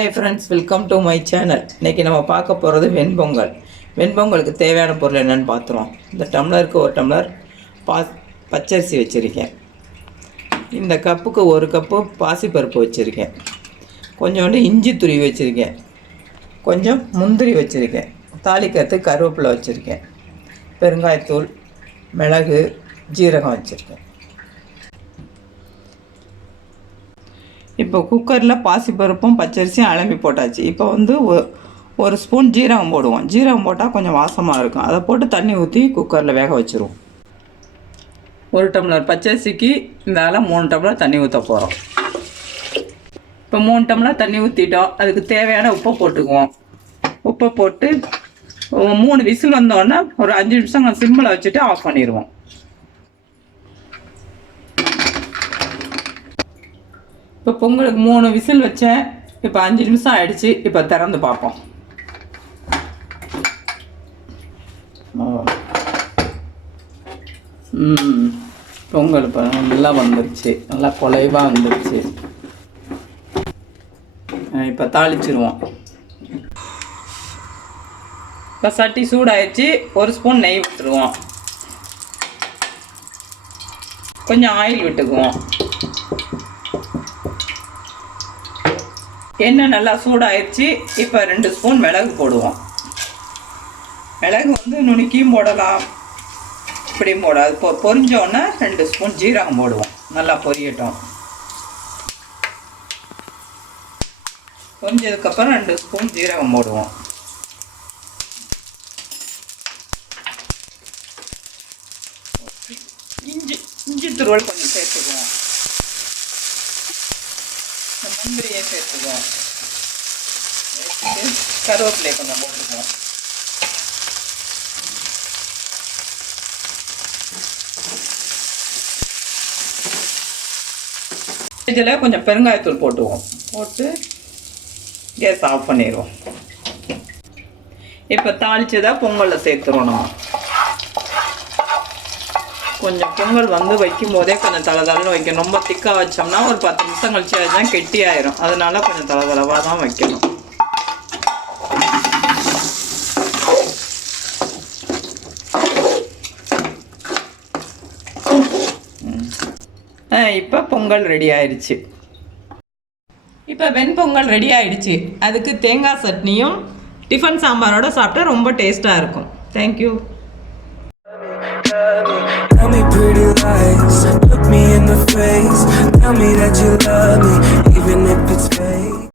Hi friends, welcome to my channel. இன்னைக்கு நம்ம பார்க்க போகிறது வெண்பொங்கல். வெண்பொங்கலுக்கு தேவையான பொருள் என்னன்னு பார்த்துருவோம். இந்த டம்ளருக்கு ஒரு டம்ளர் பச்சரிசி வச்சுருக்கேன். இந்த கப்புக்கு ஒரு கப்பு பாசிப்பருப்பு வச்சுருக்கேன். கொஞ்சோண்டு இஞ்சி துருவி வச்சுருக்கேன். கொஞ்சம் முந்திரி வச்சுருக்கேன். தாளிக்கிறதுக்கு கருவேப்பிலை வச்சுருக்கேன். பெருங்காயத்தூள், மிளகு, ஜீரகம் வச்சுருக்கேன். இப்போ குக்கரில் பாசிப்பருப்பும் பச்சரிசியும் அலம்பி போட்டாச்சு. இப்போ ஒரு ஸ்பூன் ஜீரகம் போடுவோம். ஜீரகம் போட்டால் கொஞ்சம் வாசமாக இருக்கும். அதை போட்டு தண்ணி ஊற்றி குக்கரில் வேக வச்சுருவோம். ஒரு டம்ளர் பச்சரிசிக்கு இந்த 3 டம்ளர் தண்ணி ஊற்ற போகிறோம். இப்போ 3 டம்ளர் தண்ணி ஊற்றிட்டோம். அதுக்கு தேவையான உப்பை போட்டுக்குவோம். உப்பை போட்டு 3 விசில் வந்தோடனே ஒரு 5 நிமிஷம் சிம்மில் வச்சுட்டு ஆஃப் பண்ணிடுவோம். இப்போ பொங்கலுக்கு 3 விசில் வச்சேன். இப்போ 5 நிமிஷம் ஆயிடுச்சு. இப்போ திறந்து பார்ப்போம். பொங்கல் இப்போ நல்லா வந்துருச்சு. நல்லா குலைவாக வந்துருச்சு. இப்போ தாளிச்சிருவோம். இப்போ சட்டி சூடாயிடுச்சு. ஒரு ஸ்பூன் நெய் விட்டுருவோம். கொஞ்சம் ஆயில் விட்டுக்குவோம். எண்ணெய் நல்லா சூடாயிடுச்சு. இப்போ 2 ஸ்பூன் மிளகு போடுவோம். மிளகு நுணுக்கியும் போடலாம், இப்படியும் போடாது. இப்போ பொரிஞ்சோடனே 2 ஸ்பூன் ஜீரகம் போடுவோம். நல்லா பொரியட்டும். பொரிஞ்சதுக்கப்புறம் 2 ஸ்பூன் ஜீரகம் போடுவோம். இஞ்சி துருவல் கொஞ்சம் சேர்த்துக்குவோம். முந்திரியை சேர்த்துக்குவோம். கருவேப்பிலையை கொஞ்சம் போட்டுக்குவோம். இதில் கொஞ்சம் பெருங்காயத்தூள் போட்டுவோம். போட்டு கேஸ் ஆஃப் பண்ணிடுவோம். இப்போ தாளிச்சதாக பொங்கலில் சேர்த்துருவோம். நம்ம கொஞ்சம் பொங்கல் வைக்கும் போதே கொஞ்சம் தளதளன்னு வைக்கணும். ரொம்ப திக்காக வச்சோம்னா ஒரு 10 நிமிஷம் கழிச்சு வச்சா கெட்டி ஆயிரும். அதனால கொஞ்சம் தளதளவாக தான் வைக்கணும். இப்போ பொங்கல் ரெடி ஆயிடுச்சு. இப்போ வெண்பொங்கல் ரெடி ஆயிடுச்சு. அதுக்கு தேங்காய் சட்னியும் டிஃபன் சாம்பாரோட சாப்பிட்டா ரொம்ப டேஸ்ட்டாக இருக்கும். Thank you. Tell me pretty lies, look me in the face, tell me that you love me, even if it's fake.